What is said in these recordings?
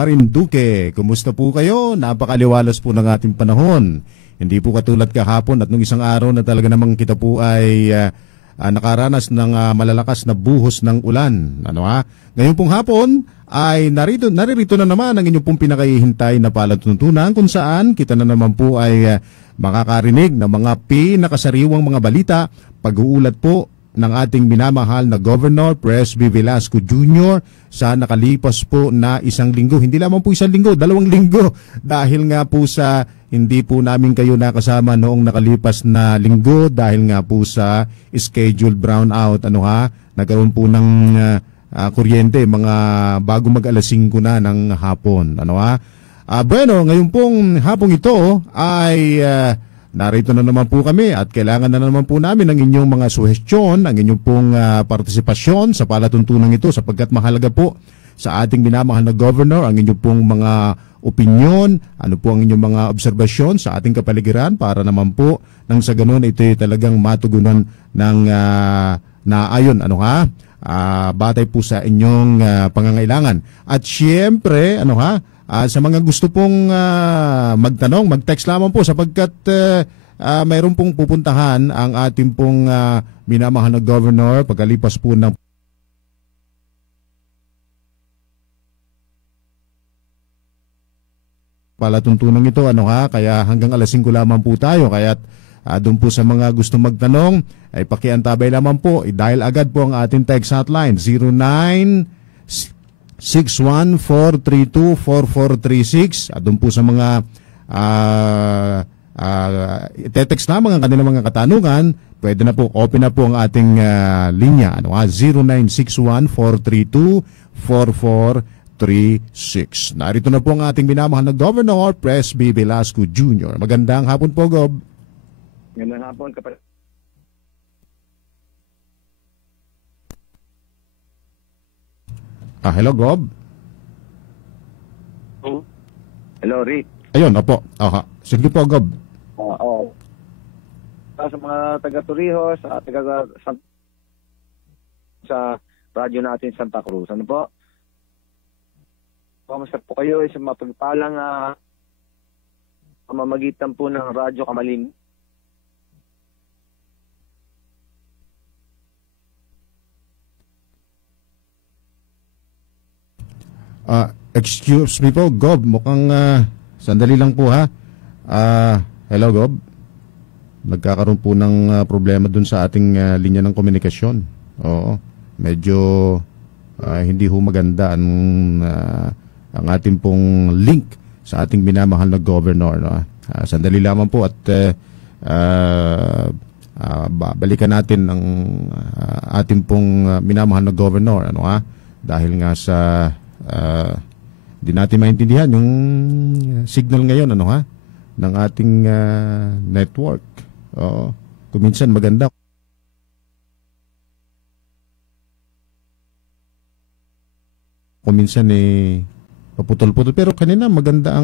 Marinduque. Kumusta po kayo? Napakaliwalas po ng ating panahon. Hindi po katulad kahapon at nung isang araw na talaga namang kita po ay nakaranas ng malalakas na buhos ng ulan. Ngayon pong hapon ay naririto na naman ang inyong pong pinakahihintay na palatuntunan kung saan kita na naman po ay makakarinig ng mga pinakasariwang mga balita, pag-uulat po ng ating minamahal na Governor Presby Velasco Jr. sa nakalipas po na isang linggo. Hindi lamang po isang linggo, 2 linggo. Dahil nga po sa hindi po namin kayo nakasama noong nakalipas na linggo dahil nga po sa scheduled brownout. Nagkaroon po ng kuryente mga bago mag alas 5 na ng hapon. Bueno, ngayon pong hapong ito ay narito na naman po kami at kailangan na naman po namin ang inyong mga suhestyon, ang inyong pong partisipasyon sa palatuntunan ito sapagkat mahalaga po sa ating minamahal na Governor ang inyong pong mga opinyon, ano po ang inyong mga obserbasyon sa ating kapaligiran para naman po nang sa ganun ito talagang matugunan ng naayon batay po sa inyong pangangailangan. At siyempre, sa mga gusto pong magtanong, mag-text lamang po sapagkat mayroon pong pupuntahan ang ating pong minamahal na Governor pagkalipas po ng palatuntunan ito. Kaya hanggang alas 5 lamang po tayo. Kaya doon po sa mga gusto magtanong, ay pakiantabay lamang po. I-dial agad po ang ating text hotline 0961-432-4436 at doon po sa mga text lamang ang kanilang mga katanungan, pwede na po, open na po ang ating linya 0961-432-4436. Narito na po ang ating minamahal na Governor Presby Velasco Jr. Magandang hapon po, Gob. Magandang hapon, kapatid. Hello, Gob. Hello, Rick. Ayun, opo. Sige po, Gob. Sa mga taga-Torrijos, sa radyo natin Santa Cruz. Ano po? Kamusta po kayo sa mapagpalang pamamagitan po ng Radyo Kamalin? Excuse me po, Gob. Mukhang sandali lang po ha. Hello, Gob. Nagkakaroon po ng problema dun sa ating linya ng komunikasyon. Oo. Medyo hindi ho maganda ang ating pong link sa ating minamahal na Governor. Sandali lamang po at balikan natin ang ating pong minamahal na Governor. Dahil nga sa di natin maintindihan yung signal ngayon ng ating network. Kuminsan maganda, kuminsan paputol-putol, pero kanina maganda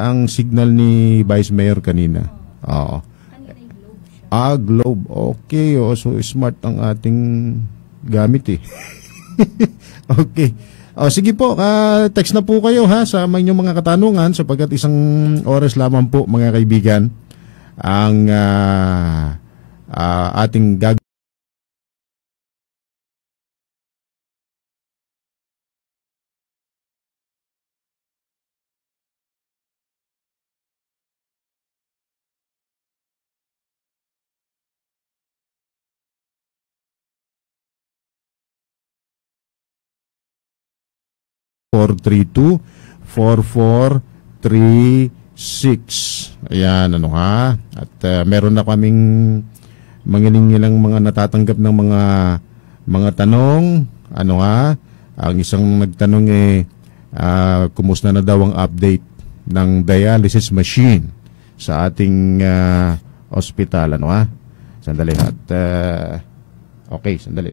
ang signal ni Vice Mayor kanina. Globe. Okay, so smart ang ating gamit Okay. Sige po, text na po kayo sa inyong mga katanungan sapagkat isang oras lamang po mga kaibigan ang ating gagawin. (432) 4436. Ayan, At meron na kaming manginingilang mga natatanggap ng mga tanong. Ang isang nagtanong kumusta na daw ang update ng dialysis machine sa ating ospital. Sandali. Okay, sandali.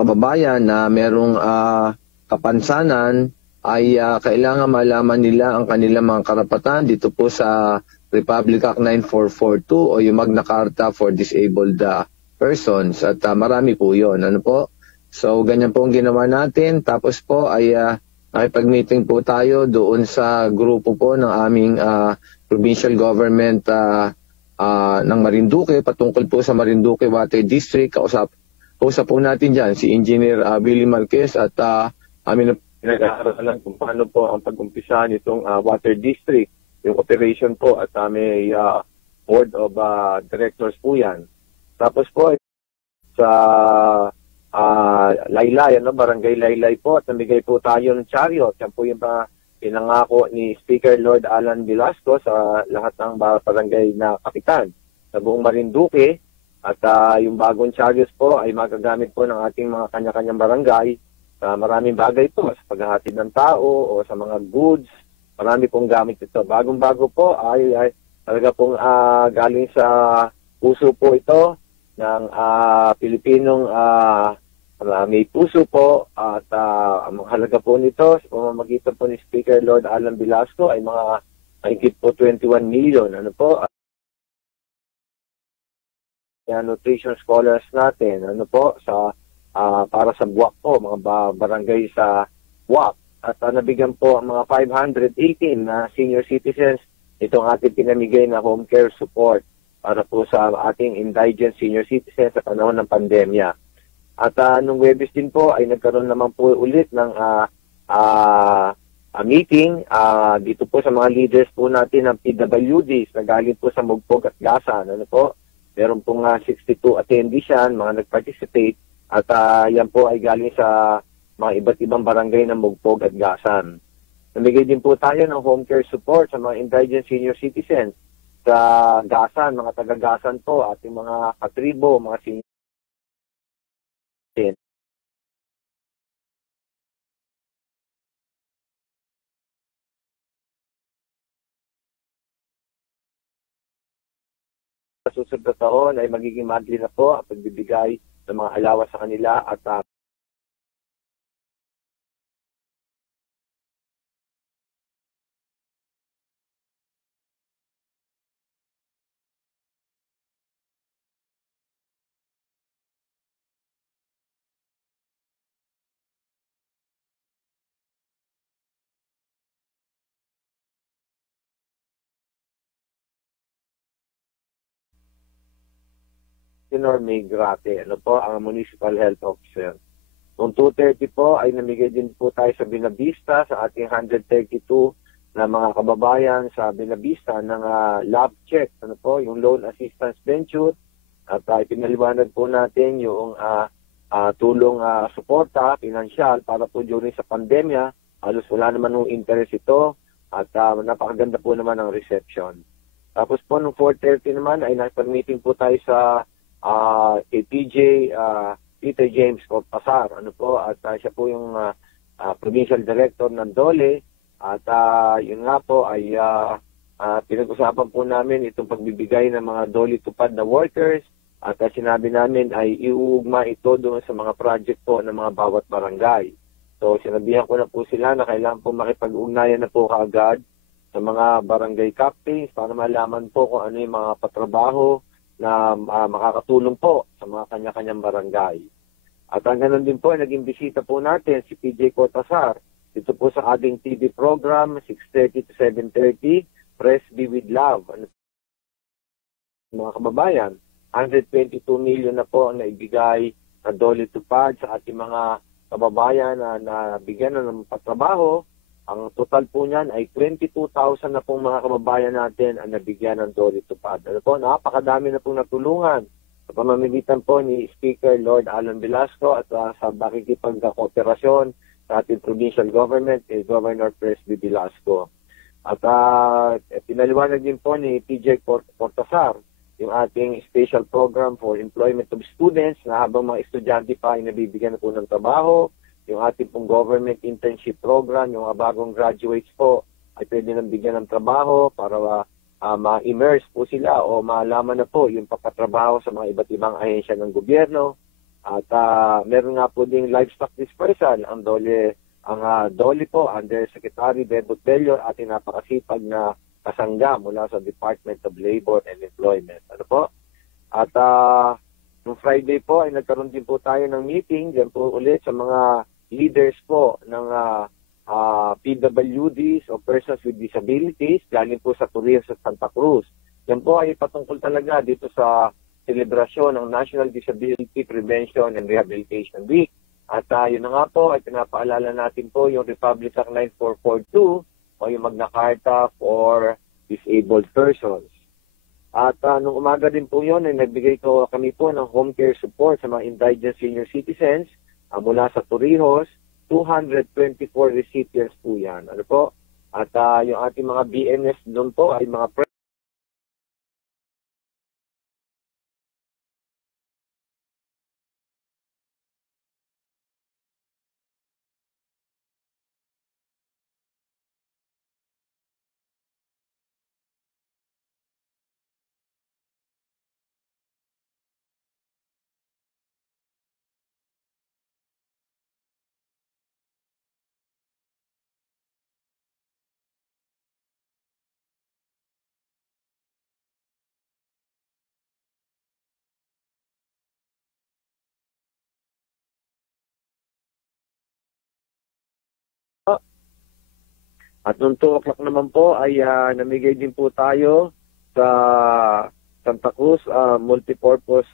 kababayan na merong kapansanan ay kailangan malaman nila ang kanilang mga karapatan dito po sa Republic Act 9442 o yung Magna Carta for Disabled Persons. At marami po yun. Ano po? So, ganyan po ang ginawa natin. Tapos po ay nakipag-meeting po tayo doon sa grupo po ng aming provincial government ng Marinduque patungkol po sa Marinduque Water District. Kausap po natin dyan si Engineer Billy Marquez at amin na pinag-aaralan kung paano po ang pag-umpisa nitong Water District, yung operation po at may board of directors po yan. Tapos po sa Laylay, Barangay Laylay po at namigay po tayo ng chariot. Yan po yung pinangako ni Speaker Lord Alan Velasco sa lahat ng barangay na kapitan sa buong Marinduque. At yung bagong chariots po ay magagamit po ng ating mga kanya-kanyang barangay sa maraming bagay po, sa paghahatid ng tao o sa mga goods. Marami pong gamit ito. Bagong-bago po ay talaga pong galing sa puso po ito ng Pilipinong may puso po. At ang halaga po nito sa pamamagitan po ni Speaker Lord Alan Velasco ay mga mahigit po 21 million. Ano po? Nutrition scholars natin, ano po, sa para sa Buwak po, mga barangay sa Buwak. At nabigyan po ang mga 518 na senior citizens itong ating pinamigay na home care support para po sa ating indigent senior citizens sa panahon ng pandemya. At nung Webes din po ay nagkaroon naman po ulit ng meeting dito po sa mga leaders po natin ng PWDs na galing po sa Mugpog at Gasan. Ano po? Meron pong 62 attendees yan, mga nag-participate. At yan po ay galing sa mga iba't ibang barangay ng Mugpog at Gasan. Namigay din po tayo ng home care support sa mga indigent senior citizens sa Gasan, mga taga-Gasan po, ating mga katribo, mga senior citizens. Sa susunod na taon ay magiging monthly na po ang pagbibigay ng mga alawas sa kanila at may grate, ano po, ang Municipal Health Officer. Noong 2:30 po ay namigay din po tayo sa Binavista sa ating 132 na mga kababayan sa Binavista ng lab check, ano po, yung loan assistance venture. At pinaliwanag po natin yung tulong suporta, pinansyal para po during sa pandemya. Halos wala naman ng interest ito at napakaganda po naman ang reception. Tapos po noong 4:30 naman ay nakipag-meeting po tayo sa Peter James Corpazar, ano po, at siya po yung provincial director ng DOLE. At yun nga po ay pinag-usapan po namin itong pagbibigay ng mga DOLE tupad na workers. At sinabi namin ay iuugma ito doon sa mga project po ng mga bawat barangay. So sinabihan ko na po sila na kailangan po makipag-ugnayan na po kaagad sa mga barangay captains para malaman po kung ano yung mga patrabaho na makakatulong po sa mga kanya-kanyang barangay. At ang ganun din po, naging bisita po natin si PJ Cortazar dito po sa ating TV program, 6:30 to 7:30, Press Be With Love. Mga kababayan, 122 million na po ang naibigay na DOLE tupad sa ating mga kababayan na bigyan na ng patrabaho. Ang total po niyan ay 22,000 na pong mga kababayan natin ang nabigyan ng DOLE tupad. Ano po, napakadami na pong natulungan sa pamamagitan po ni Speaker Lord Alan Velasco at sa pakikipagkooperasyon sa ating provincial government ni Governor Presby Velasco. At pinaliwanag din po ni PJ Cortazar yung ating special program for employment of students na habang mga estudyante pa ay nabibigyan na po ng trabaho. Yung ating pong government internship program, yung bagong graduates po ay pwede nang bigyan ng trabaho para ma-immerse po sila o malaman na po yung papatrabaho sa mga iba't ibang ahensya ng gobyerno. At meron nga po ding livestock dispersal. Ang DOLE po, Undersecretary Bebot Bello, ating napakasipag na kasangga mula sa Department of Labor and Employment. Ano po? At nung Friday po ay nagkaroon din po tayo ng meeting diyan po ulit sa mga leaders po ng PWDs o persons with disabilities galing po sa Torrijos at Santa Cruz. Yan po ay patungkol talaga dito sa selebrasyon ng National Disability Prevention and Rehabilitation Week. At yun na nga po ay pinapaalala natin po yung Republic Act 9442 o yung Magna Carta for Disabled Persons. At nung umaga din po yun ay nagbigay kami po ng home care support sa mga indigent senior citizens mula sa Torrijos. 224 recipients po yan. Ano po? At yung ating mga BNS doon po ay mga At noong 2 o'clock naman po ay namigay din po tayo sa Santa Cruz multipurpose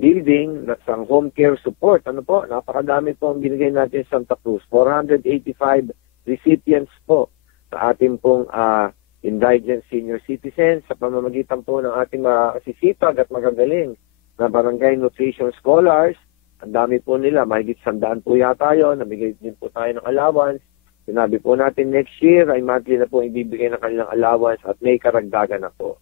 building sa home care support. Ano po? Napakadami po ang binigay natin sa Santa Cruz. 485 recipients po sa ating pong indigent senior citizens sa pamamagitan po ng ating masisipag at magagaling na barangay nutrition scholars. Ang dami po nila, mahigit 100 po yata yun. Namigay din po tayo ng allowance. Sinabi po natin next year ay monthly na po ibibigay ng kanilang allowance at may karagdagan na po.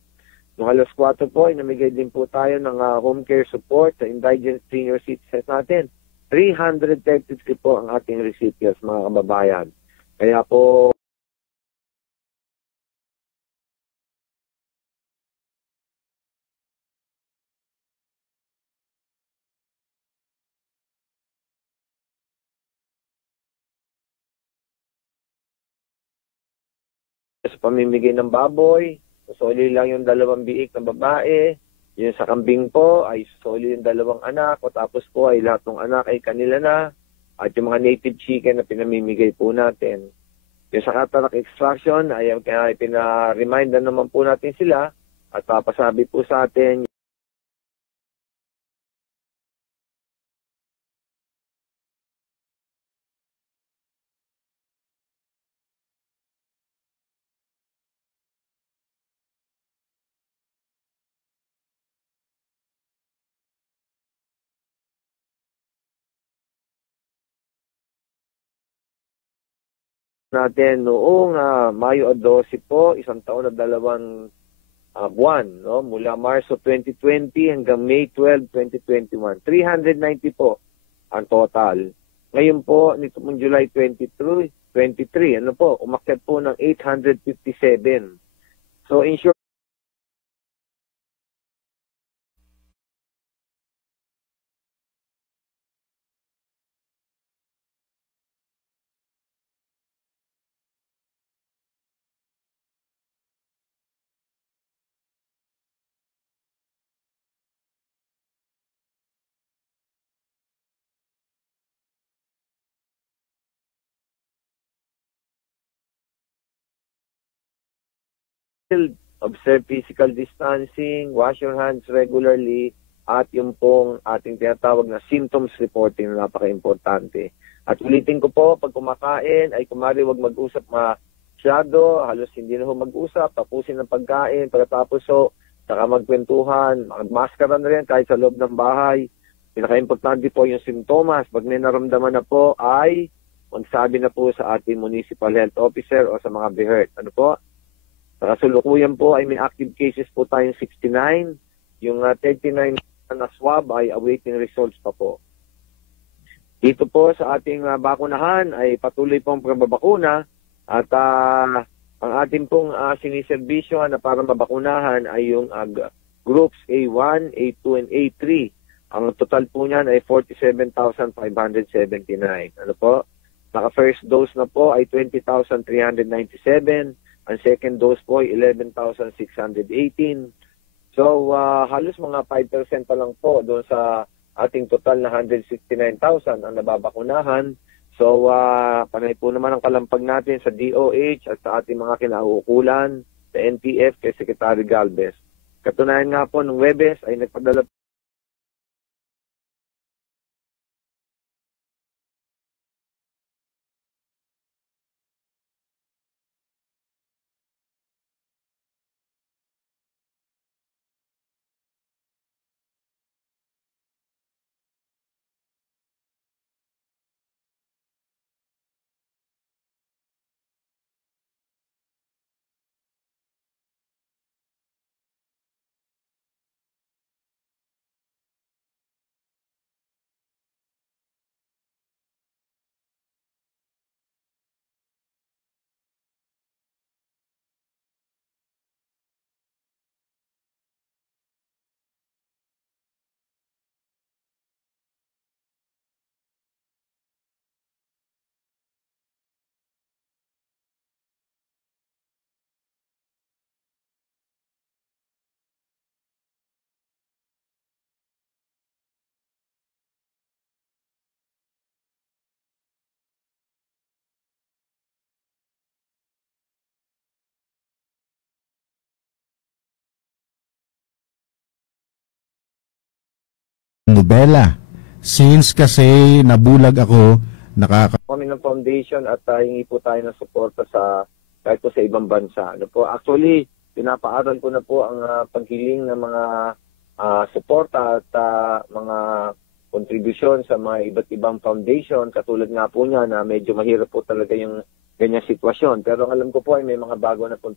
Noong alas 4 po ay namigay din po tayo ng home care support sa indigent senior citizens natin. 333 po ang ating recipients mga kababayan. Kaya po sa pamimigay ng baboy, susuli lang yung 2 biik na babae, yung sa kambing po ay susuli yung 2 anak, o tapos po ay lahat ng anak ay kanila na, at yung mga native chicken na pinamimigay po natin. Yung sa cataract extraction ay pinaremind na naman po natin sila, at papasabi po sa atin natin noong Mayo 12 po, 1 taon at 2 buwan, no? Mula Marso 2020 hanggang May 12, 2021. 390 po ang total. Ngayon po, nito mong July 23, ano po, umakyat po ng 857. So, in short, observe physical distancing, wash your hands regularly, at yung pong ating tinatawag na symptoms reporting na napaka-importante. At ulitin ko po, pag kumakain ay kumari wag mag-usap masyado, halos hindi na ho mag-usap, tapusin ang pagkain, pagkatapos so, saka magkwentuhan, magmaskara na rin kahit sa loob ng bahay. Pinaka-importante po yung simptomas. Pag may naramdaman na po ay magsabi na po sa ating municipal health officer o sa mga BHERT. Ano po? Sa kasulukuyan po ay may active cases po tayong 69. Yung 39 na swab ay awaiting results pa po. Dito po sa ating bakunahan ay patuloy pong pagbabakuna at ang ating pong siniservisyo na para mabakunahan ay yung groups A1, A2, and A3. Ang total po niyan ay 47,579. Ano po? Naka-first dose na po ay 20,397. Ang second dose po ay 11,618. So, halos mga 5% pa lang po doon sa ating total na 169,000 ang nababakunahan. So, panay po naman ang kalampag natin sa DOH at sa ating mga kinauukulan, sa NTF kay Secretary Galvez. Katunayan nga po, nung Webes ay nagpadala Nobela. Since kasi nabulag ako, kami ng foundation at hingi po tayo ng suporta sa kahit po sa ibang bansa. Ano po? Actually, pinapaaral ko na po ang paghiling ng mga suporta at mga kontribusyon sa mga iba't ibang foundation. Katulad nga po niya na medyo mahirap po talaga yung ganyang sitwasyon. Pero ang alam ko po ay may mga bago na pong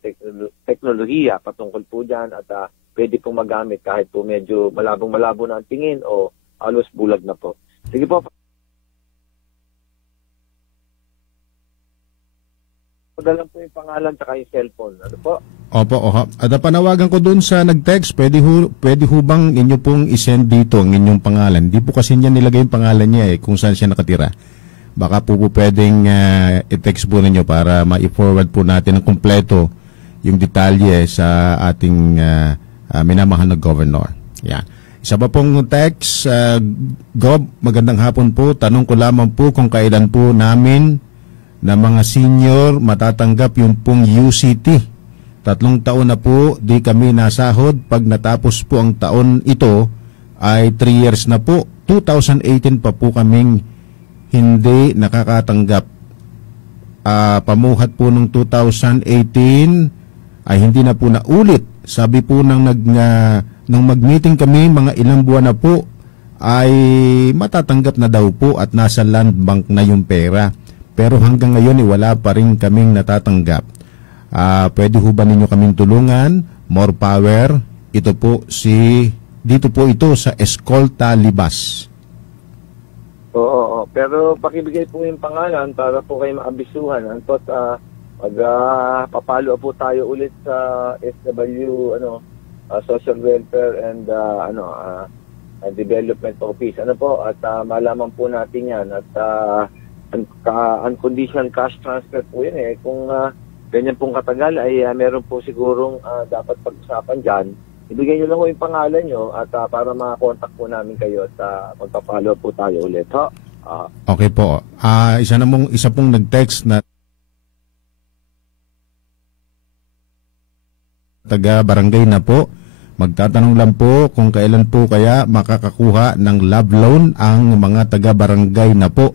teknolohiya patungkol po dyan at pwede pong magamit kahit po medyo malabong-malabo na ang tingin o halos bulag na po. Sige po. Padalan po yung pangalan at yung cellphone. Ano po? Opo, oha. At panawagan ko doon sa nag-text, pwede ho bang inyo pong isend dito ang inyong pangalan? Hindi po kasi niya nilagay yung pangalan niya kung saan siya nakatira. Baka po pwedeng i-text po ninyo para ma-forward po natin ng kumpleto yung detalye sa ating minamahal na governor. Yan. Isa pa pong text, Gob, magandang hapon po. Tanong ko lamang po kung kailan po namin na mga senior matatanggap yung pong UCT. 3 taon na po, di kami nasahod. Pag natapos po ang taon ito, ay 3 years na po. 2018 pa po kaming hindi nakakatanggap. Pamuhat po nung 2018 ay hindi na po naulit. Sabi po nung mag-meeting kami, mga ilang buwan na po, ay matatanggap na daw po at nasa land bank na yung pera. Pero hanggang ngayon wala pa rin kaming natatanggap. Pwede ho ba ninyo kaming tulungan? More power. Dito po ito sa Escolta Libas. Oo. Pero pakibigay po yung pangalan para po kayo maabisuhan. Antot, papalo po tayo ulit sa SW Social Welfare and Development Office. Ano po? At malaman po natin yan. At unconditional cash transfer po yun kung ganyan pong katagal ay meron po sigurong dapat pag-usapan dyan. Ibigay nyo lang po yung pangalan nyo at para makakontak po namin kayo at magpa-follow po tayo ulit. Okay po. Isa pong nag-text na taga-barangay na po. Magtatanong lang po kung kailan po kaya makakakuha ng love loan ang mga taga-barangay na po.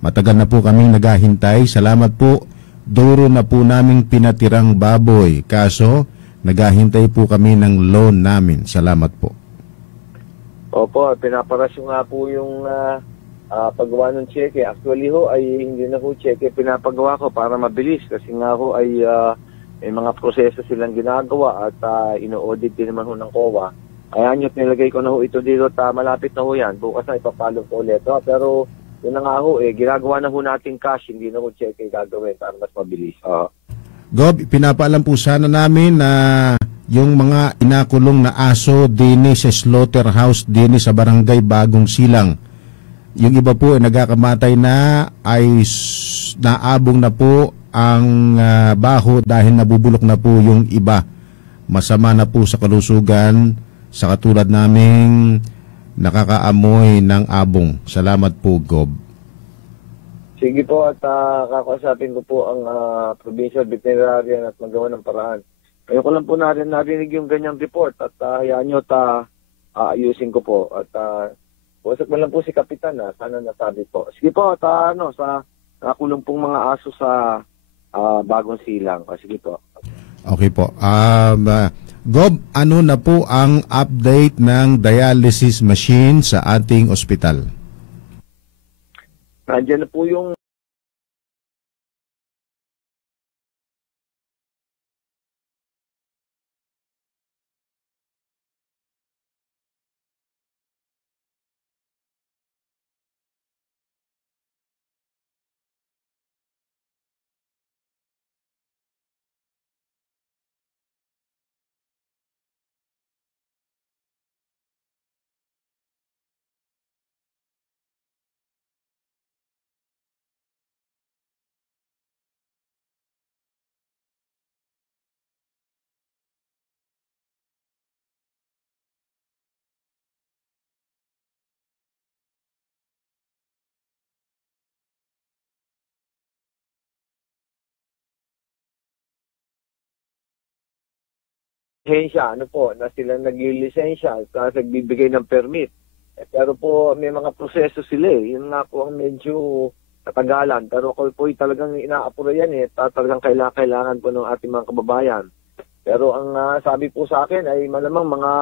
Matagal na po kaming naghahintay. Salamat po. Duro na po naming pinatirang baboy. Kaso, naghahintay po kami ng loan namin. Salamat po. Opo, pinaparasyo nga po yung paggawa ng cheque. Actually ho, ay hindi na ho cheque pinapagawa ko para mabilis. Kasi nga ho ay may mga proseso silang ginagawa at ino-audit din naman ho ng COA. Kaya nyo, nilagay ko na ho ito dito at malapit na ho yan. Bukas na ipapalo ko ulit. Pero yun na nga ho, ginagawa na ho natin cash, hindi na ho cheque gagawin para mas mabilis. Gob, pinapaalam po sana namin na yung mga inakulong na aso din sa slaughterhouse din sa barangay Bagong Silang. Yung iba po ay nagkakamatay na, ay naabong na po ang baho dahil nabubulok na po yung iba. Masama na po sa kalusugan sa katulad naming nakakaamoy ng abong. Salamat po, Gob. Sige po, at kakausapin ko po ang provincial veterinarian at magawa ng paraan. Ngayon ko lang po narinig yung ganyang report at hayaan nyo ayusin ko po. At usap mo lang po si Kapitan sana nasabi po. Sige po, at sa nakulong pong mga aso sa Bagong Silang. Sige po. Okay po. Gob, ano na po ang update ng dialysis machine sa ating ospital? Nandiyan na po yung lisensya, na sila nag-lisensya at nagbibigay ng permit. Pero po, may mga proseso sila eh. Yun nga po ang medyo katagalan. Pero ako po talagang inaapura yan talagang kailangan po ng ating mga kababayan. Pero ang sabi po sa akin ay malamang mga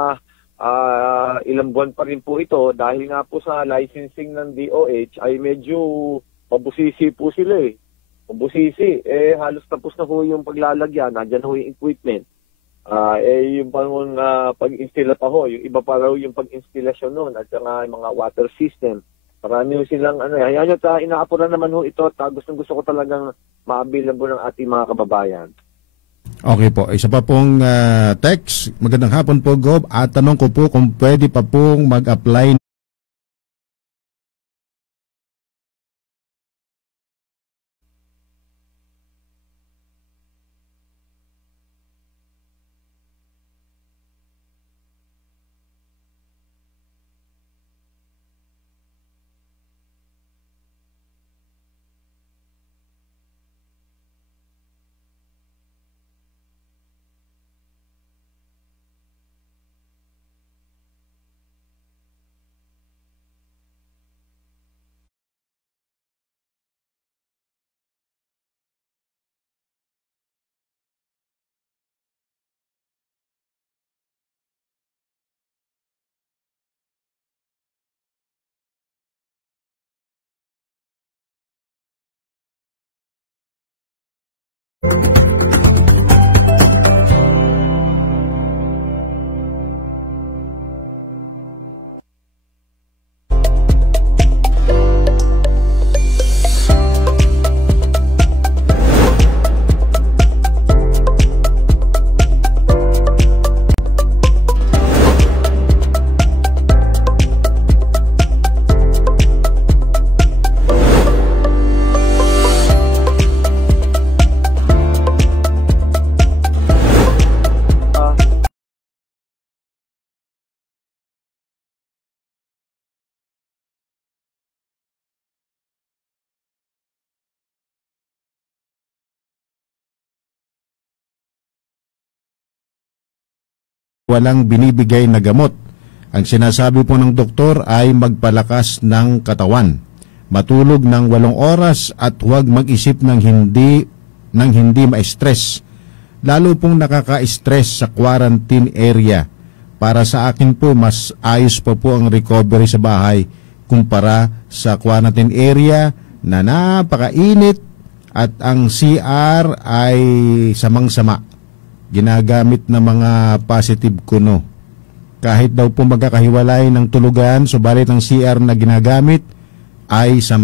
ilang buwan pa rin po ito dahil nga po sa licensing ng DOH ay medyo mabusisi po sila eh. Mabusisi. Halos tapos na po yung paglalagyan. Nandyan po yung equipment. Yung pag-install pa ho, yung iba pa raw yung pag-instalasyon noon at saka yung mga water system. Marami ho silang hayaan nyo inaapura naman ho ito at gusto ko talagang maabilan po ng ating mga kababayan. Okay po, isa pa pong text. Magandang hapon po, Gob, at tanong ko po kung pwede pa pong mag-apply. Walang binibigay na gamot. Ang sinasabi po ng doktor ay magpalakas ng katawan, matulog ng 8 oras at huwag mag-isip ng hindi ma-stress. Lalo pong nakaka-stress sa quarantine area. Para sa akin po, mas ayos pa po ang recovery sa bahay kumpara sa quarantine area na napakainit at ang CR ay samang-sama. Ginagamit na mga positive kuno. Kahit daw po magkakahiwalay ng tulugan, subalit ang CR na ginagamit ay sa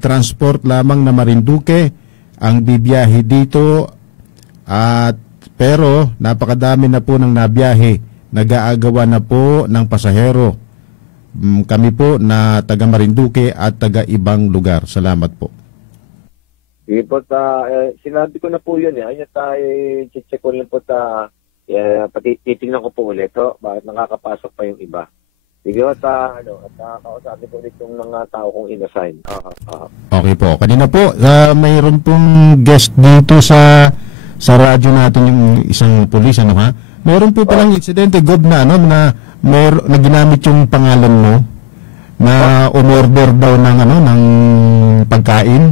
transport lamang na Marinduque ang bibiyahe dito, at pero napakadami na po ng nabiyahe, nag-aagawan na po ng pasahero. Kami po na taga Marinduque at taga ibang lugar. Salamat po. Sige po, sinabi ko na po yun. Ayun tayo, check ko lang po, titignan ko po ulit. Bakit nakakapasok pa yung iba? Sige po, kausapin ko ulit yung mga tao kong inassign. Okay po. Kanina po, mayroon pong guest dito sa radyo natin, yung isang pulis, ano ha? Mayroon po palang insidente, Gob, na na ginamit yung pangalan mo na umorder daw ng pagkain.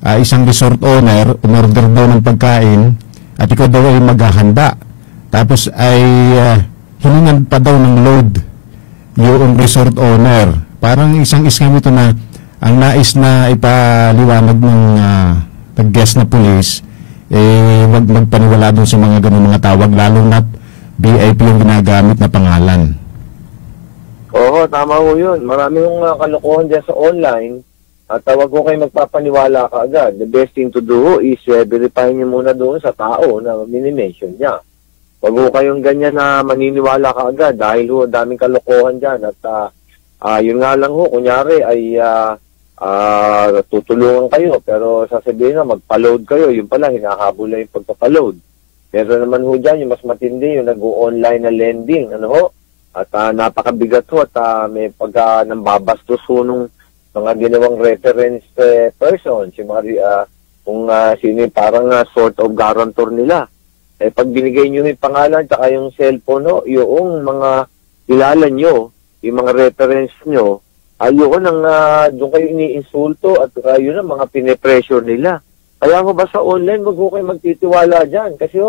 Isang resort owner, umorder daw ng pagkain at ikaw daw ay maghahanda. Tapos ay hiningan pa daw ng load yung resort owner. Parang isang scam ito na ang nais na ipaliwanag ng guest na police, wag magpaniwala doon sa mga ganun mga tawag, lalo na VIP yung ginagamit na pangalan. Oo, tama ho yun. Marami yung kalokohan dyan sa online. At wag ko kayo magpapaniwala ka agad. The best thing to do is verify niyo muna doon sa tao na minimension niya. Wag ko kayong ganyan na maniniwala ka agad dahil ho daming kalokohan dyan. At yun nga lang ho, kunyari ay tutulungan kayo pero sasabihin na magpa-load kayo. Yun pala, hinahabol na yung pagpapaload. Meron naman ho dyan yung mas matindi, yung nag-online na lending. Ano ho? At napakabigat ho at may pagka nambabastos ho nung mga ginawang reference persons, yung mga, kung sino yung parang sort of guarantor nila. Pag binigay nyo yung pangalan at yung cellphone, yung mga kilala nyo, yung mga reference nyo, ayun ang doon kayo iniinsulto at yun ang mga pinipressure nila. Kaya ko ba sa online, wag ko kayo magtitiwala dyan. Kasi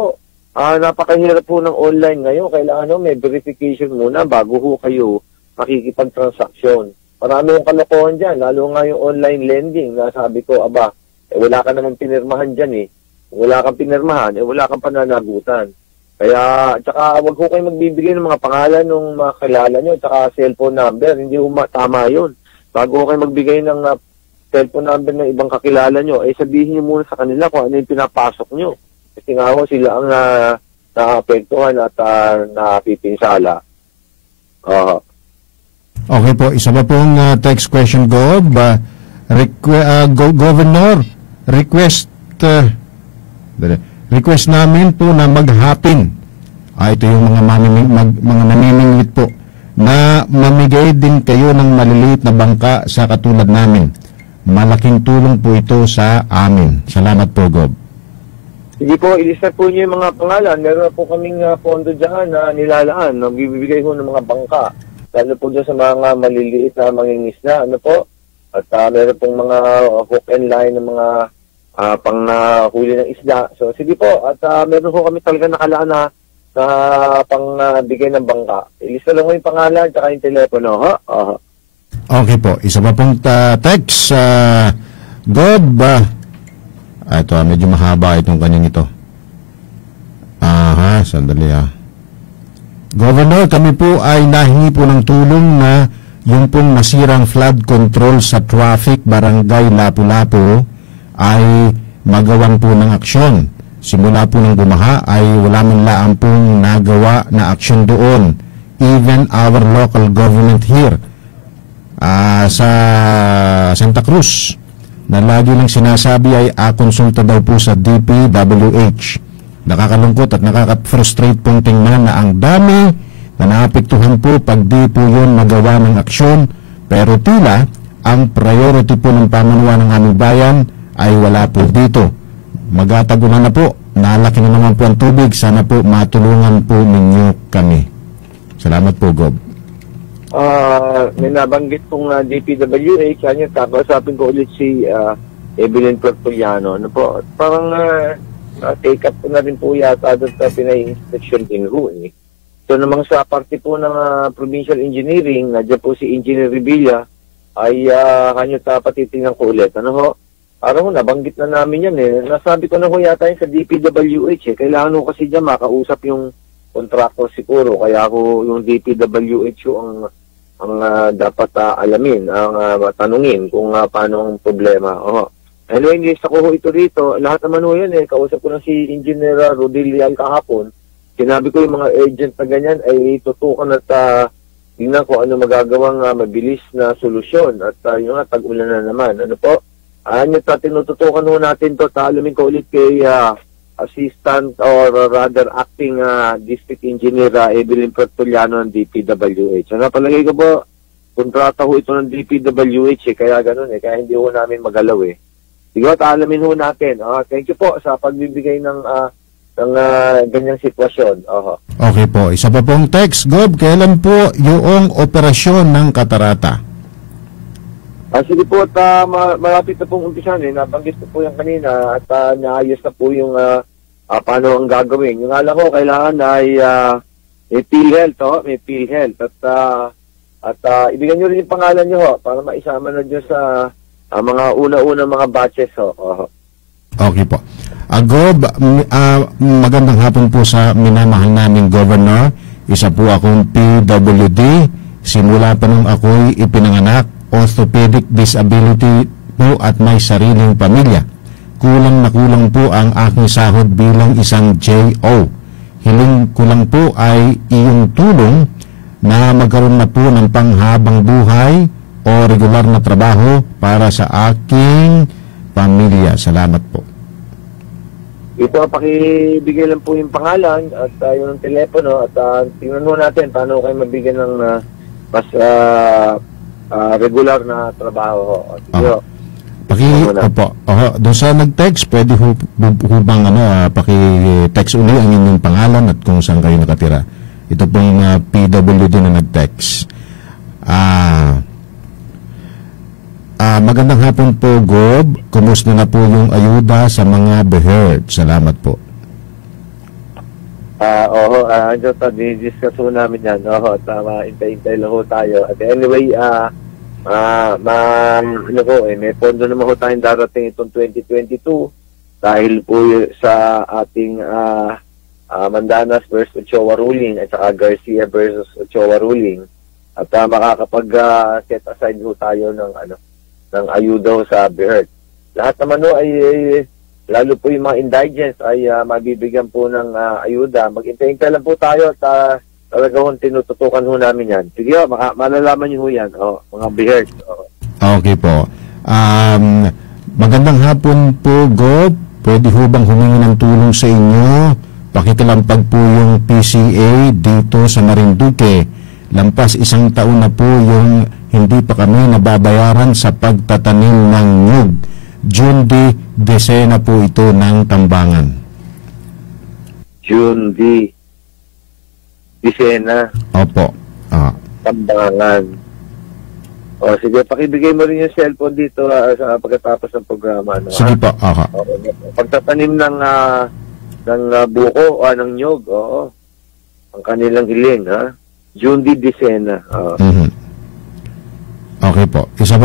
napakahirap po ng online ngayon. Kailangan may verification muna bago ho kayo makikipag-transaction. Marami yung kalokohan dyan, lalo nga yung online lending na sabi ko, wala ka namang pinirmahan dyan Wala kang pinirmahan, wala kang pananagutan. Kaya, tsaka wag ko kayo magbibigay ng mga pangalan ng mga kilala nyo, tsaka cellphone number, hindi tama yun. Bago kayo magbigay ng cellphone number ng ibang kakilala nyo, sabihin nyo muna sa kanila kung ano yung pinapasok nyo. Kasi nga ho, sila ang naapektuhan at napipinsala. Okay po, isa pa pong text question, Gob. Governor, request namin po na maghapin. Ito yung mga namimingwit po, na mamigay din kayo ng maliliit na bangka sa katulad namin. Malaking tulong po ito sa amin. Salamat po, Gob. Sige po, ilista po niyo yung mga pangalan. Meron na po kaming pondo dyan na nilalaan. Bibigay ko ng mga bangka. Lalo po dyan sa mga maliliit na mangingisda, At meron pong mga hook and line ng mga panghuli ng isda. So, sige po. At meron po kami talaga nakalaan na pangbigay ng bangka. Ilista lang mo yung pangalan at yung telepono, Okay po. Isa pa pong text. Gob, ito, medyo mahaba itong kanyang ito. Sandali Governor, kami po ay nahingi po ng tulong na yung pong nasirang flood control sa traffic barangay Lapu-Lapu ay magawan po ng aksyon. Simula po ng bumaha ay wala man lang pong nagawa na aksyon doon. Even our local government here sa Santa Cruz na lagi lang sinasabi ay konsulta daw po sa DPWH. Nakakalungkot at nakaka-frustrate pong tingnan na ang dami na naapektuhan po pag di po yun nagawa ng aksyon, pero tila ang priority po ng pamanuwa ng aming bayan ay wala po dito. Magatagulan na po, nalaki na naman po ang tubig, sana po matulungan po ninyo kami. Salamat po, Gob. May nabanggit pong DPWH, kakausapin ko ulit si Evelyn Portuliano. Parang take up ko na rin po yata doon sa pinay-inspection din ho. So namang sa parte po ng provincial engineering, nadyan po si Engineer Revilla, ay kanyo patitingnan ko ulit. Parang nabanggit na namin yan Nasabi ko na ho yata yun sa DPWH Kailangan ho kasi dyan makausap yung contractor siguro. Kaya ako yung DPWH ang dapat alamin, ang tanungin kung paano ang problema. Anyway, nilista ko ito dito. Lahat naman ho yan Kausap ko na si Engineer Rodilial kahapon. Sinabi ko yung mga agent na ganyan ay tutukan at tingnan ko ano magagawang mabilis na solusyon. At yung tag-ulan na naman. Ano po? Tinututukan ho natin to. Alamin ko ulit kay Assistant or rather Acting District Engineer Evelyn Pertuliano ng DPWH. Palagay ko po, kontrata ho ito ng DPWH kaya ganun kaya hindi ho namin magalaw Siguro, alamin ho natin. Thank you po sa pagbibigay ng ganyang sitwasyon. Okay po. Isa pa pong text, Gob, kailan po yung operasyon ng Catarata? Sige po, at malapit na pong umpisan Nabanggit ko po yan kanina at naayos na po yung paano ang gagawin. Yung alam ko, kailangan ay may PhilHealth, may PhilHealth. At ibigyan nyo rin yung pangalan nyo para maisama na dyan sa mga una-una mga batches Okay po. Gob, magandang hapon po sa minamahal naming Governor. Isa po akong PWD. Simula pa nung ako'y ipinanganak, orthopedic disability po at may sariling pamilya. Kulang na kulang po ang aking sahod bilang isang JO. Hiling ko lang po ay iyong tulong na magkaroon na po ng panghabang buhay o regular na trabaho para sa aking pamilya. Salamat po. Ito, pakibigay lang po yung pangalan at yung telepono at tingnan mo natin paano kayo mabigyan ng mas regular na trabaho. Doon sa nag-text, pwede bang paki-text uli ang inyong pangalan at kung saan kayo nakatira. Ito pong PWD na nag-text. Magandang hapon po, Gob. Kumusta na po yung ayuda sa mga BHERT? Salamat po. Discuss ho namin yan. Intay-intay lang ho tayo. At anyway, may pondo naman ho tayong darating itong 2022 dahil po sa ating Mandanas versus Ochoa ruling at saka Garcia versus Ochoa ruling. At makakapag-set aside ho tayo ng ayuda sa BHERT. Lahat naman ay lalo po yung mga indigents ay mabibigyan po ng ayuda. Mag-intay-intay lang po tayo at talagang tinututukan ho namin yan. Sige malalaman nyo ho yan, mga BHERT. Okay po. Magandang hapon po, Gob. Pwede ho bang humingi ng tulong sa inyo? Pakikalampag po yung PCA dito sa Marinduque. Lampas 1 taon na po yung hindi pa kami nababayaran sa pagtatanim ng nyug. June D. Desena po ito ng Tambangan. June D. Desena. Opo. Tambangan. Sige, pakibigay mo rin yung cellphone dito sa pagkatapos ng programa. Sige po. Pagtatanim ng buko o ng nyug, ang kanilang hiling, June D. Desena. Okay po. Isa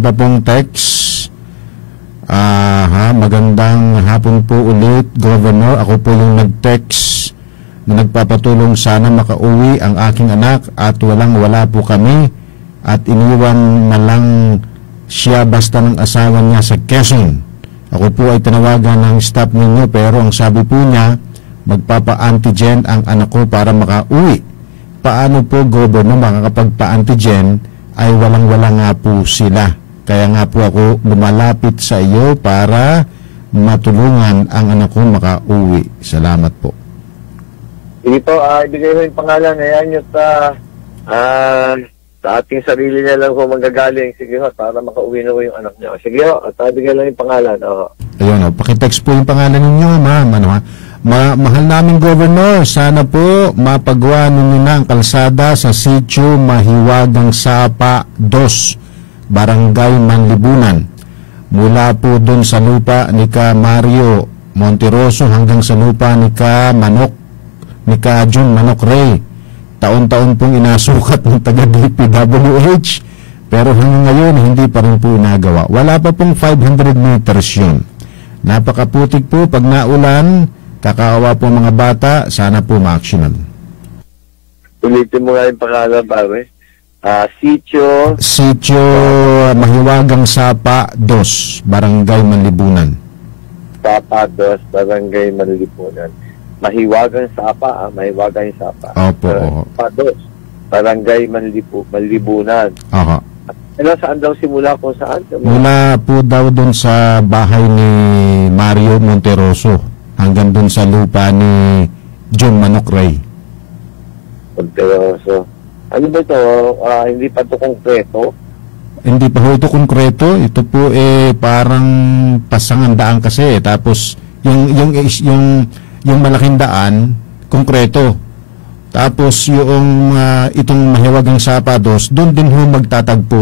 pa pong text. Magandang hapon po ulit, Governor. Ako po yung nag-text na nagpapatulong sana makauwi ang aking anak at wala po kami at iniwan na lang siya basta ng asawa niya sa Quezon. Ako po ay tinawagan ng staff ninyo pero ang sabi po niya magpapa-antigen ang anak ko para makauwi. Paano po, Governor, makakapagpa-antigen ay walang-wala nga po sila. Kaya nga po ako lumalapit sa iyo para matulungan ang anak ko makauwi. Salamat po. Sige po, ibigay ko yung pangalan. Ayan nyo sa ating sarili niya lang ko manggagaling. Sige ho, para makauwi na ko yung anak niya. Sige ho, at ibigay lang yung pangalan. Ayun, pakitext po yung pangalan ninyo, ma'am. Mahal namin, Governor, sana po mapagawa ninyo na ang kalsada sa Sitio Mahiwagang Sapa 2, Barangay Manlibunan. Mula po doon sa lupa ni Ka Mario Monteroso hanggang sa lupa ni Ka John Manok Ray. Taon-taon pong inasukat ng taga-DPWH pero hanggang ngayon hindi pa rin po inagawa. Wala pa pong 500 meters yun. Napakaputik po pag naulan. Kakaawa po mga bata, sana po ma-actionan. Ulitin mo nga yung pangalan, pare. Sitio Mahiwagang Sapa 2, Barangay Manlibunan. Sapa 2, Barangay Manlibunan. Mahiwagang Sapa, Mahiwagang Sapa. Opo, Sapa 2, Barangay Manlibunan. Aha. Ano, saan daw simula, kung saan? Mula po daw doon sa bahay ni Mario Monteroso hanggang doon sa lupa ni John Manok Ray. Monteroso. Ano ba ito? Hindi pa ito konkreto? Hindi pa ho ito konkreto. Ito po parang pasangan daan kasi. Tapos yung malaking daan, konkreto. Tapos yung itong Mahiwagang Sapa 2, doon din ho magtatagpo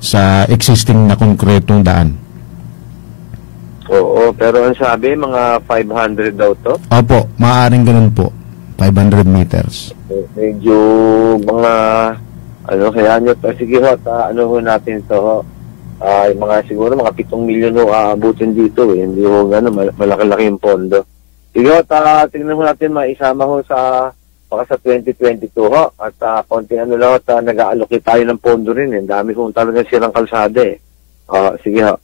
sa existing na konkretong daan. Oo, pero ang sabi, mga 500 daw to? Opo, maaaring ganun po. 500 meters. Medyo mga, kaya nyo, sige ho, ano ho natin to ho. Siguro mga 7 milyon ho aabutin dito eh. Hindi ho malaki-laki yung pondo. Sige ho, tingnan ho natin maisama ho baka sa 2022 ho. At konting nag-aalokit tayo ng pondo rin eh. Dami ho talaga silang kalsada eh. Sige ho.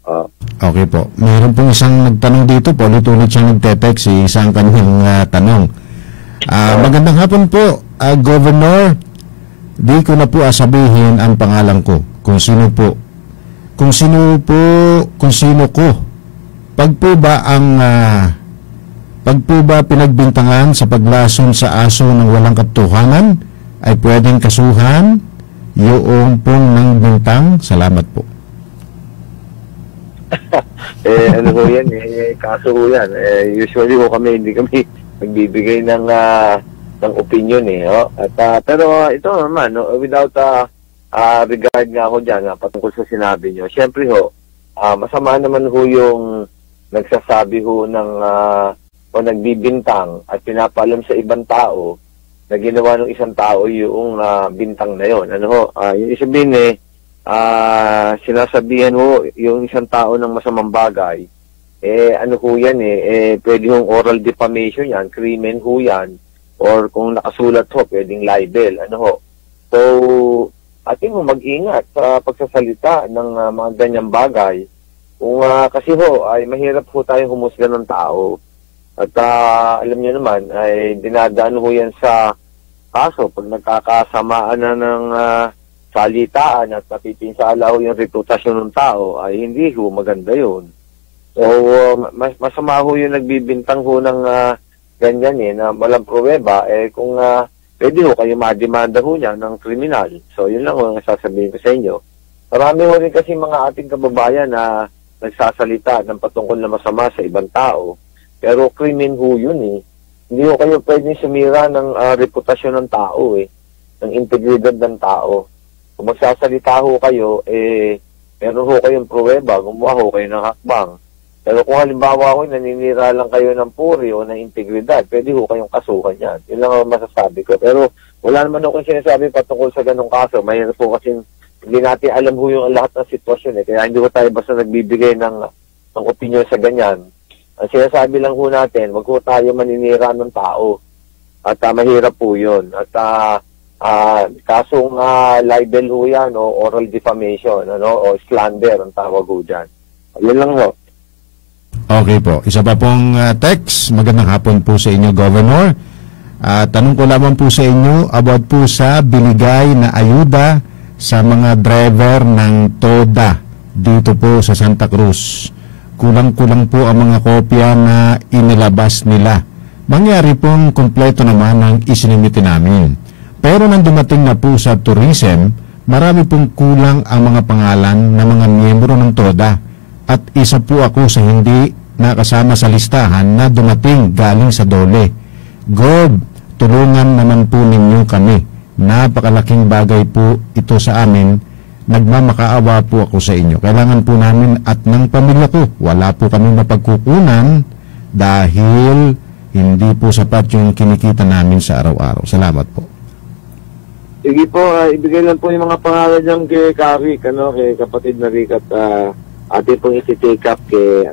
Okay po. Mayroon pong isang nagtanong dito po. Ulit-ulit siyang nagte-text isang kanyang tanong. Magandang hapon po, Governor. Di ko na po sabihin ang pangalan ko. Kung sino ko. Pag po ba pinagbintangan sa paglason sa aso ng walang katotohanan, ay pwedeng kasuhan yung pong ng bintang? Salamat po. Ano ho yan kaso ho yan. Usually ho hindi kami nagbibigay ng opinion ho. At pero ito naman without regard nga ako diyan patungkol sa sinabi niyo. Syempre ho, masama naman ho yung nagsasabi ho ng o nagbibintang at pinapaalam sa ibang tao na ginawa ng isang tao yung bintang na yon. Yung isabihin sinasabihan ho yung isang tao ng masamang bagay. Yan pwede hong oral defamation yan, crimen ho yan, or kung nakasulat ho, pwedeng libel, So, ating mo mag-ingat sa pagsasalita ng mga ganyang bagay. Kung kasi ho, ay mahirap ho tayong humusga ng tao. At alam niyo naman, ay dinadaan ho yan sa kaso. Pag nagkakasamaan na ng salitaan at napipinsala ho yung reputasyon ng tao, ay hindi ho maganda yun. So, masama ho yung nagbibintang ho ng ganyan na walang pruweba, kung pwede ho kayo mademanda ho niya ng kriminal. So, yun lang ho ang sasabihin ko sa inyo. Marami ho rin kasi mga ating kababayan na nagsasalita ng patungkol na masama sa ibang tao. Pero krimen ho yun Hindi ho kayo pwedeng sumira ng reputasyon ng tao ng integridad ng tao. Kung magsasalita ho kayo, meron ho kayong pruweba, gumawa ho kayo ng hakbang. Pero kung halimbawa naninira lang kayo ng puri o ng integridad, pwede ho kayong kasuhan yan. Yun lang ang masasabi ko. Pero wala naman ho kung sinasabi patungkol sa ganong kaso. Mahirap po kasi hindi natin alam ho yung lahat ng sitwasyon Kaya hindi ko tayo basta nagbibigay ng opinion sa ganyan. Ang sinasabi lang ho natin, wag ho tayo maninira ng tao. At mahirap po yun. At kasong libel ho yan o oral defamation o slander ang tawag ho dyan. Yun lang ho. Okay po. Isa pa pong text. Magandang hapon po sa inyo, Governor. Tanong ko lamang po sa inyo about po sa binigay na ayuda sa mga driver ng TODA dito po sa Santa Cruz. Kulang-kulang po ang mga kopya na inilabas nila. Mangyari pong kompleto naman ang isinimiti namin. Pero nang dumating na po sa tourism, marami pong kulang ang mga pangalan ng mga miyembro ng TODA. At isa po ako sa hindi nakasama sa listahan na dumating galing sa DOLE. Gov, tulungan naman po ninyo kami. Napakalaking bagay po ito sa amin. Nagmamakaawa po ako sa inyo. Kailangan po namin at ng pamilya ko. Wala po kami mapagkukunan dahil hindi po sapat yung kinikita namin sa araw-araw. Salamat po. Sige po, ibigay lang po yung mga pangalan niyang kay Rick, kay kapatid na Rick at atin pong iti-take up kay,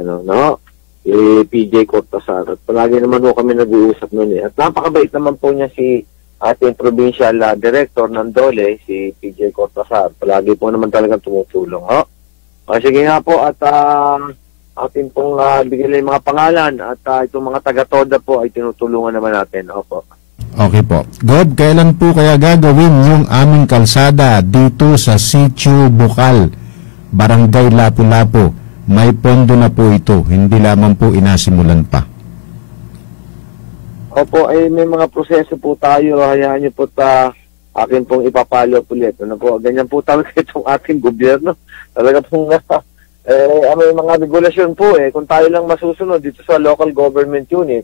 PJ Cortazar. At palagi naman po kami nag-uusap noon At napakabait naman po niya si ating provincial director ng DOLE, si PJ Cortazar. Palagi po naman talagang tumutulong. Sige nga po at ating pong bigyan yung mga pangalan at itong mga taga-TODA po ay tinutulungan naman natin. Opo. Okay po. Gob, kailan po kaya gagawin yung aming kalsada dito sa Sitio Bukal, Barangay Lapu-Lapu? May pondo na po ito, hindi lamang po inasimulan pa. Opo, ay may mga proseso po tayo. Hayaan niyo po akin pong ipapalo ulit. Ano po, ganyan po talaga itong ating gobyerno. Talaga pong may mga regulasyon po kung tayo lang masusunod dito sa local government unit,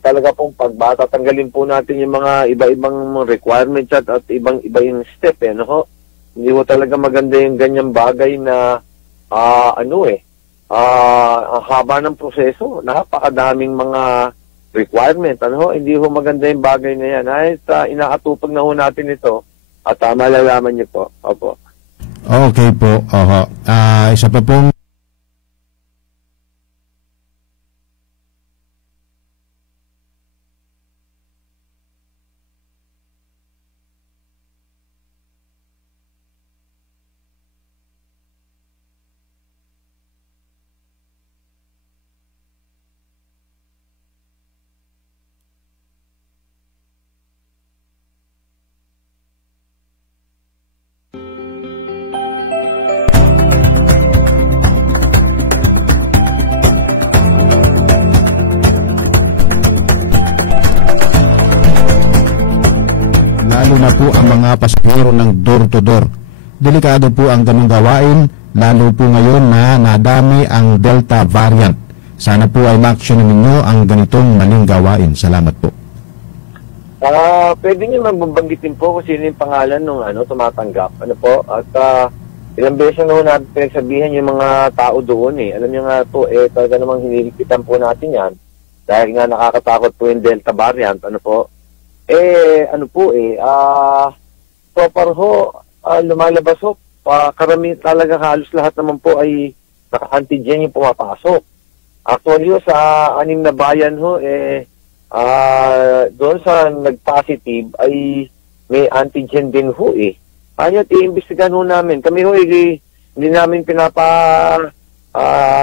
talaga pong tatanggalin po natin yung mga iba-ibang requirements at ibang-iba yung step, no? Hindi po talaga maganda yung ganyang bagay na, ang haba ng proseso, napakadaming mga requirement, ano? Hindi po maganda yung bagay na yan. Inaatupag na ho natin ito at malalaman niyo po. Opo. Okay po. Isa pa pong lalo na po ang mga pasahero ng door-to-door. Delikado po ang ganung gawain, lalo po ngayon na nadami ang Delta variant. Sana po ay ma-action ninyo ang ganitong maling gawain. Salamat po. Pwede nyo mababanggitin po kung sino yung pangalan ng tumatanggap. Ano po? At ilang beses na natin pinagsabihan yung mga tao doon. Alam nyo nga po, talaga namang hinilipitan po natin yan. Dahil nga nakakatakot po yung Delta variant. Ano po? So far ho, lumalabas ho, karami talaga halos lahat naman po ay naka-antigen yung pumapasok. Actually ho, sa 6 na bayan ho, doon sa nag-positive ay may antigen din ho Kaya i-imbestigahan ho namin. Kami ho, hindi namin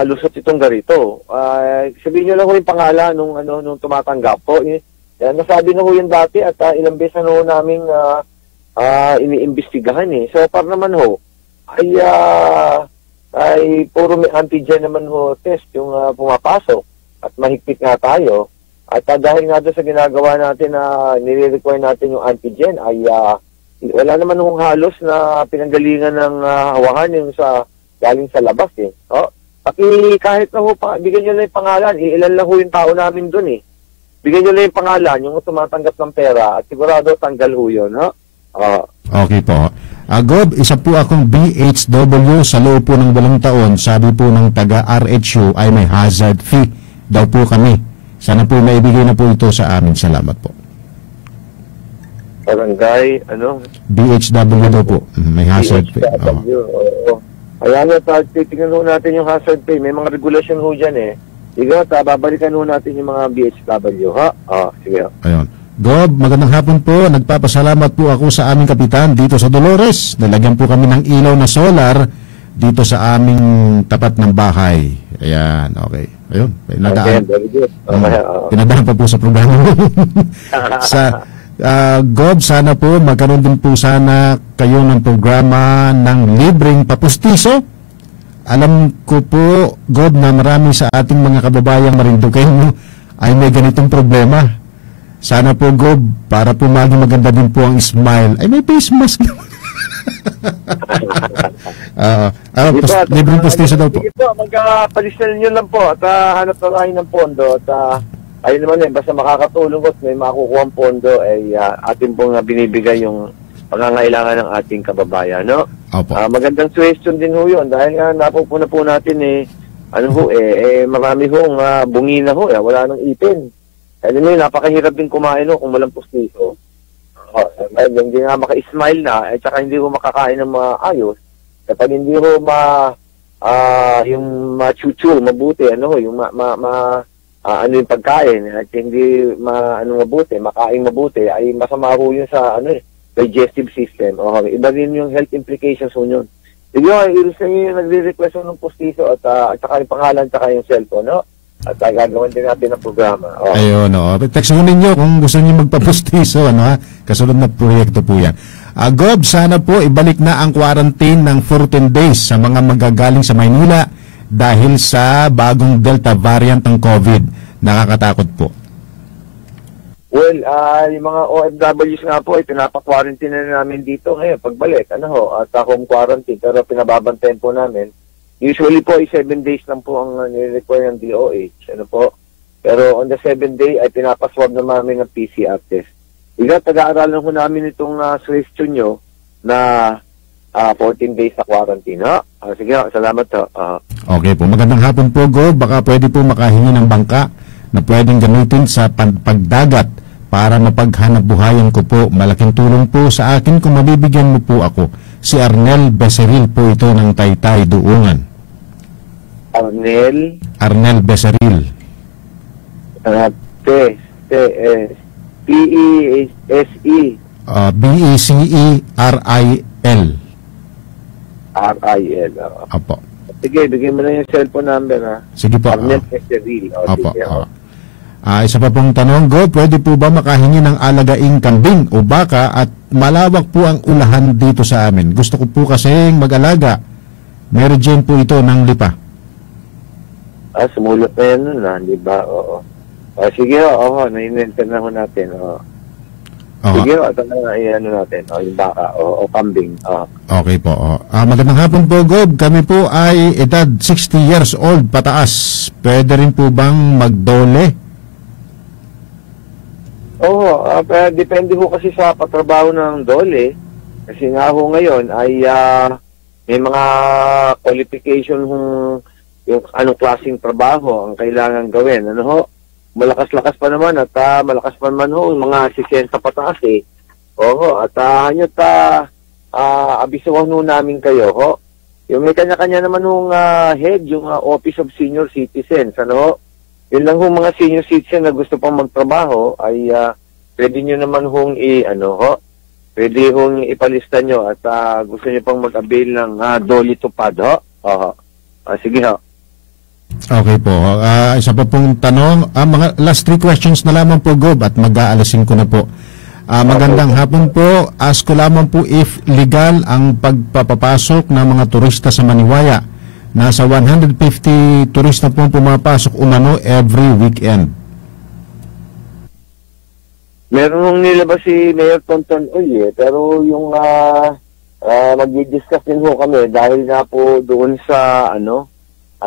lusot itong garito. Sabihin nyo lang ho yung pangalan nung tumatanggap po. Nasabi na ho yun dati at ilang beses na ho namin iniimbestigahan So far naman ho, ay puro may antigen naman ho test yung pumapasok at mahigpit nga tayo. At dahil nga doon sa ginagawa natin na nire-require natin yung antigen ay wala naman hong halos na pinanggalingan ng hawahan yung galing sa labas kahit na ho, bigyan nyo lang yung pangalan, ilan lang ho yung tao namin doon Bigyan nyo lang yung pangalan, yung tumatanggap ng pera, at sigurado tanggal ho yun, Okay po. Gob, isa po akong BHW sa loob po ng 8 taon. Sabi po ng taga-RHU ay may hazard fee daw po kami. Sana po maibigay na po ito sa amin. Salamat po. Barangay, BHW daw po. May hazard fee. Ayan titignan ho natin yung hazard fee. May mga regulasyon ho dyan babalikan ho natin yung mga BHW, sige. Ayun. Gob, magandang hapon po. Nagpapasalamat po ako sa aming kapitan dito sa Dolores. Nalagyan po kami ng ilaw na solar dito sa aming tapat ng bahay. Ayan, okay. Ayun. Pinadaan pa po sa programa. Gob, sana po magkaroon din po sana kayo ng programa ng libreng papustiso. Alam ko po, God, na marami sa ating mga kababayang Marinduqueño ay may ganitong problema. Sana po, God, para po maging maganda din po ang smile. Ay, may face mask naman. Libreng postisyo daw po. Sige po, magpalisal nyo lang po at hanap na tayo ng pondo. At ayun naman basta makakatulong ko at may makukuha ang pondo ay atin pong binibigay yung pangangailangan ng ating kababayan, magandang question din ho yun dahil nga napupuna po natin marami hong bungi na ho, wala nang ipin. Kaya napakahirap din kumain kung walang pustiso. Hindi nga maka-smile na, at saka hindi ho makakain ng maayos. Kapag hindi ho yung ma-chuchu, mabuti, yung ano yung pagkain at hindi mabuti, makain mabuti, ay masama ho yun sa digestive system. Iba rin yung health implications ho yun. Sige, iris na yung nagre-request ng postizo at saka yung pangalan, saka yung cellphone, no? At gagawin din natin ang programa. Ayun, no. Textuhin ninyo kung gusto niyo magpapostizo, kasunod na proyekto po yan. Gob, sana po ibalik na ang quarantine ng 14 days sa mga magagaling sa Maynila dahil sa bagong Delta variant ng COVID. Nakakatakot po. Well, yung mga OFWs nga po, pinapa-quarantine na namin dito ngayon, pagbalik, at home quarantine, pero pinababantayan po namin. Usually po, 7 days lang po ang nire-require ng DOH, Pero on the 7th day, ay pinapaswab na namin ng PCR test. Taga-aralan ho namin itong suggestion nyo na 14 days na quarantine, sige, salamat ho. Okay po, magandang hapon po, Gob. Baka pwede po makahingi ng bangka na pwedeng gamitin sa pagdagat para mapaghanap buhayan ko po. Malaking tulong po sa akin kung mabibigyan mo po ako. Si Arnel Becerril po ito ng Taytay, Duungan. Arnel Becerril. P-E-S-E. B-E-C-E-R-I-L. R-I-L. Opo. Sige, bigyan mo na yung cellphone number, Sige po. Arnel Becerril. Opo. Isa pa pong tanong, Go, pwede po ba makahingi ng alagaing kambing o baka at malawak po ang ulahan dito sa amin? Gusto ko po kasing mag-alaga. Meron po ito ng lipa. Sumulot na yan nun, di ba? Oo. Sige, na-inventer na ho natin. Sige, ito na natin. Yung baka o kambing. Okay po. Magandang hapon po, Gob. Kami po ay edad 60 years old pataas. Pwede rin po bang magdole? Pero depende ho kasi sa patrabaho ng dole. Kasi nga ho ngayon ay may mga qualification yung anong klaseng trabaho ang kailangan gawin. Malakas-lakas pa naman at malakas pa naman ho, mga 60 pataas at abisuhan ho namin kayo Yung may kanya-kanya naman hong head, yung Office of Senior Citizens, Yun lang hong mga senior citizen na gusto pang magtrabaho ay pwede nyo naman hong pwede hong ipalista nyo at gusto nyo pang mag-avail ng Dole Tupad, sige Okay po. Isa pa pong tanong, mga last 3 questions na lamang po, Gob, at mag-aalasin ko na po. Magandang hapon po. Ask ko lamang po if legal ang pagpapapasok ng mga turista sa Maniwaya. Nasa 150 turista po pumapasok umano every weekend. Meron nung nilabas si Mayor Tonton Uy pero yung mag-discuss din ho kami dahil nga po doon sa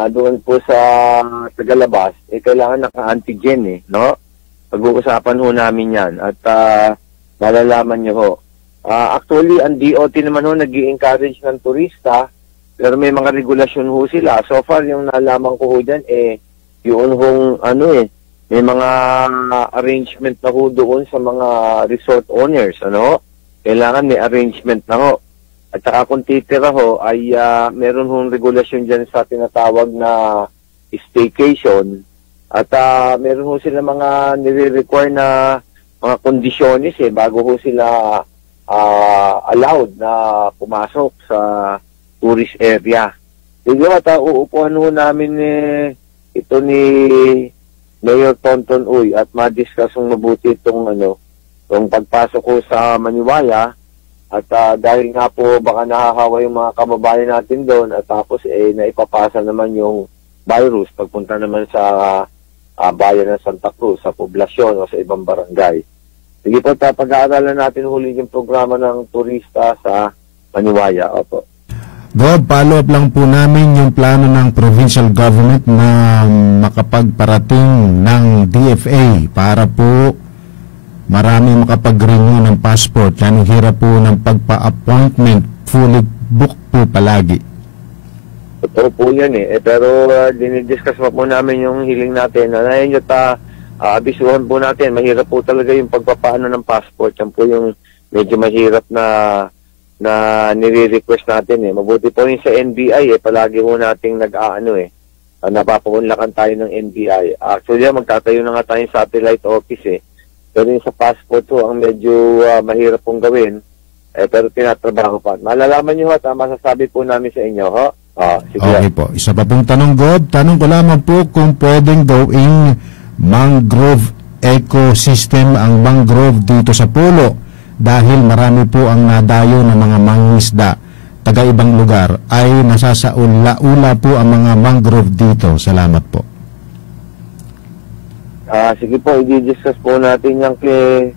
doon po sa tagalabas, kailangan naka-antigen Pag-uusapan ho namin yan at malalaman nyo ho. Actually, ang DOT naman ho nag-i-encourage ng turista pero may mga regulasyon ho sila. So far, yung nalaman ko ho dyan, yun hong may mga arrangement na ho doon sa mga resort owners, Kailangan may arrangement na ho. At saka kung titira ho, ay meron hong regulasyon dyan sa tinatawag na staycation. At meron ho sila mga nire-require na mga kondisyones bago ho sila allowed na pumasok sa tourist area. Sige, at uupuan ho namin ito ni Mayor Tonton Uy at ma-discuss ng mabuti itong pagpasok ko sa Maniwaya at dahil nga po baka nahahawa yung mga kababayan natin doon at tapos naipapasa naman yung virus pagpunta naman sa bayan ng Santa Cruz, sa poblasyon o sa ibang barangay. Sige po, pag-aaralan natin huli yung programa ng turista sa Maniwaya. Opo. Gob, follow-up lang po namin yung plano ng provincial government na makapagparating ng DFA para po marami makapag-renew ng passport. Yan ang hirap po ng pagpa-appointment, fully booked po palagi. Totoo po yan pero dinidiscuss po namin yung hiling natin. Ngayon abisuhan po natin, mahirap po talaga yung pagpapaano ng passport. Yan po yung medyo mahirap na nire-request natin Mabuti po rin sa NBI palagi po nating napapaunlakan tayo ng NBI. Actually, magtatayo na nga tayong satellite office eh. Pero yung sa passport ho, ang medyo mahirap pong gawin. Pero tinatrabaho pa. Malalaman nyo at masasabi po namin sa inyo, ho? Sige Okay po. Isa pa pong tanong, Gob. Tanong ko lamang po kung pwedeng gawing mangrove ecosystem ang mangrove dito sa Polo dahil marami po ang nadayo ng mga mangingisda taga ibang lugar ay nasasaula-ula po ang mga mangrove dito. Salamat po. Sige po, i-discuss po natin yung kay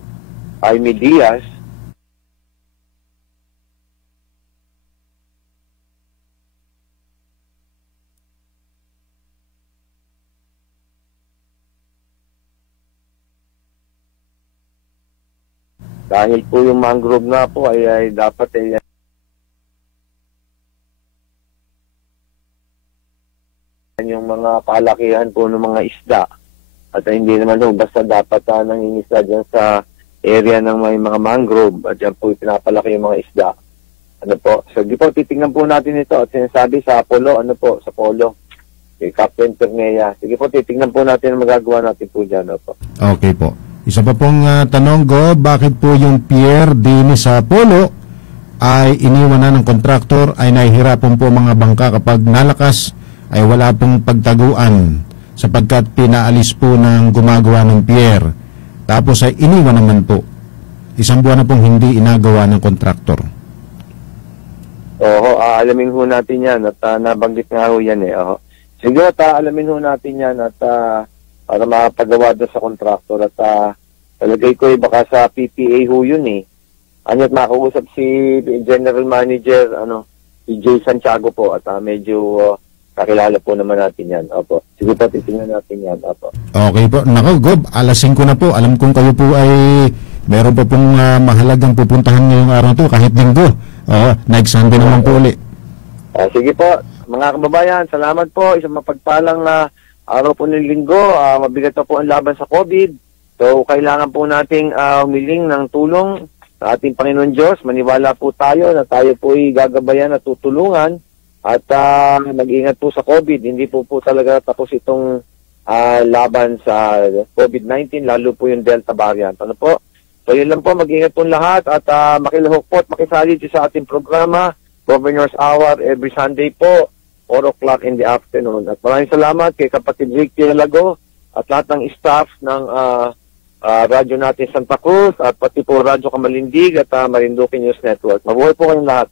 Jaime Diaz. Dahil po yung mangrove nga po ay dapat yung mga palakihan po ng mga isda. At hindi naman po, basta dapat nangingisda dyan sa area ng may mga mangrove at dyan po pinapalaki yung mga isda. Ano po? So, di po, titingnan po natin ito at sinasabi sa Apollo, ano po, sa Polo. Kay Captain Ternea. Sige po, titingnan po natin ang magagawa natin po dyan. Ano po. Okay po. Isa pa pong tanong, Go, bakit po yung pier din sa Polo ay iniwan na ng kontraktor ay nahihirapan po mga bangka kapag nalakas ay wala pong pagtaguan sapagkat pinaalis po ng gumagawa ng pier. Tapos ay iniwan naman po. Isang buwan na pong hindi inagawa ng kontraktor. Oo, alamin ho natin yan at nabanggit nga ho yan eh. Sige, alamin ho natin yan at para mapagawa doon sa kontraktor at talagay ko baka sa PPA ho yun eh. At makausap si General Manager si Jay Santiago po at medyo kakilala po naman natin yan. Opo. Sige po, titingnan natin yan. Opo. Okay po. Nako, Gob, alas 5 na po. Alam kong kayo po ay meron pa pong mahalagang pupuntahan ngayong araw to kahit linggo. Next Sunday naman po ulit. Sige po, mga kababayan, salamat po. Isang mapagpalang araw po ng linggo. Mabigat pa po ang laban sa COVID. So, kailangan po nating humiling ng tulong sa ating Panginoon Diyos. Maniwala po tayo na tayo po ay gagabayan at tutulungan. At mag-ingat po sa COVID. Hindi po talaga tapos itong laban sa COVID-19, lalo po yung Delta variant. Ano po? So, yun lang po. Mag-ingat po lahat at makilahok po at makisali sa ating programa, Governor's Hour, every Sunday po, 4 o'clock in the afternoon. At maraming salamat kay kapatid Rick Tialago at lahat ng staff ng radyo natin Santa Cruz at pati po Radyo Kamalindig at Marinduque News Network. Mabuhay po kayong lahat.